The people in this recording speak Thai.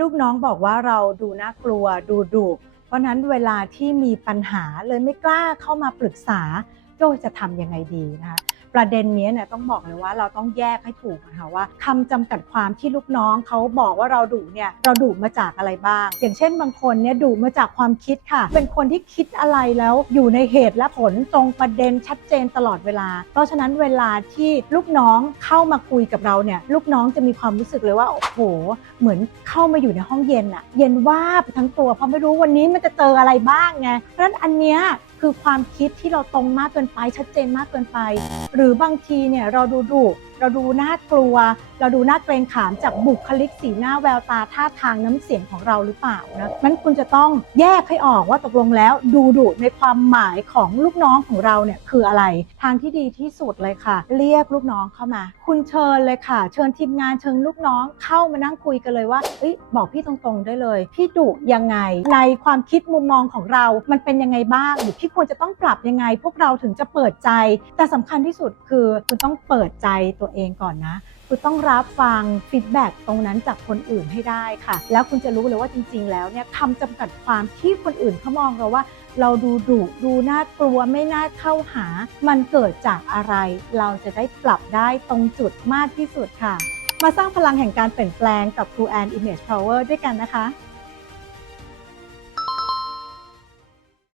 ลูกน้องบอกว่าเราดูน่ากลัวดูดุเพราะนั้นเวลาที่มีปัญหาเลยไม่กล้าเข้ามาปรึกษาโจจะทำยังไงดีนะคะ ประเด็นนี้เนี่ยต้องบอกเลยว่าเราต้องแยกให้ถูกนะคะว่าคำจำกัดความที่ลูกน้องเขาบอกว่าเราดุเนี่ยเราดุมาจากอะไรบ้าง อย่างเช่นบางคนเนี่ยดุมาจากความคิดค่ะ เป็นคนที่คิดอะไรแล้วอยู่ในเหตุและผลตรงประเด็นชัดเจนตลอดเวลา เพราะฉะนั้นเวลาที่ลูกน้องเข้ามาคุยกับเราเนี่ยลูกน้องจะมีความรู้สึกเลยว่าโอ้โห เหมือนเข้ามาอยู่ในห้องเย็นอะเย็นว่าบทั้งตัวเพราะไม่รู้วันนี้มันจะเจออะไรบ้างไงเพราะฉะนั้นอันเนี้ย คือความคิดที่เราตรงมากเกินไปชัดเจนมากเกินไป หรือบางทีเนี่ยเราดูดุ เราดูน่ากลัว เราดูน่าเกรงขามจากบุคลิกสีหน้าแววตาท่าทางน้ำเสียงของเราหรือเปล่านะมันคุณจะต้องแยกให้ออกว่าตกลงแล้ว ดูดุในความหมายของลูกน้องของเราเนี่ยคืออะไร ทางที่ดีที่สุดเลยค่ะ เรียกลูกน้องเข้ามา คุณเชิญเลยค่ะ เชิญทีมงานเชิญลูกน้องเข้ามานั่งคุยกันเลยว่าเอ้ยบอกพี่ตรงๆได้เลย พี่ดุยังไง ในความคิดมุมมองของเรา มันเป็นยังไงบ้าง หรือพี่ควรจะต้องปรับยังไง พวกเราถึงจะเปิดใจ แต่สำคัญที่สุดคือคุณต้องเปิดใจตัวเองก่อนนะ คุณต้องรับฟังฟีดแบ็กตรงนั้นจากคนอื่นให้ได้ค่ะ แล้วคุณจะรู้เลยว่าจริง ๆ แล้วเนี่ยคำจำกัดความที่คนอื่นเขามองเราว่า เราดูดุดูน่ากลัวไม่น่าเข้าหา มันเกิดจากอะไร เราจะได้ปรับได้ตรงจุดมากที่สุดค่ะ มาสร้างพลังแห่งการเปลี่ยนแปลงกับ True and Image Power ด้วยกันนะคะ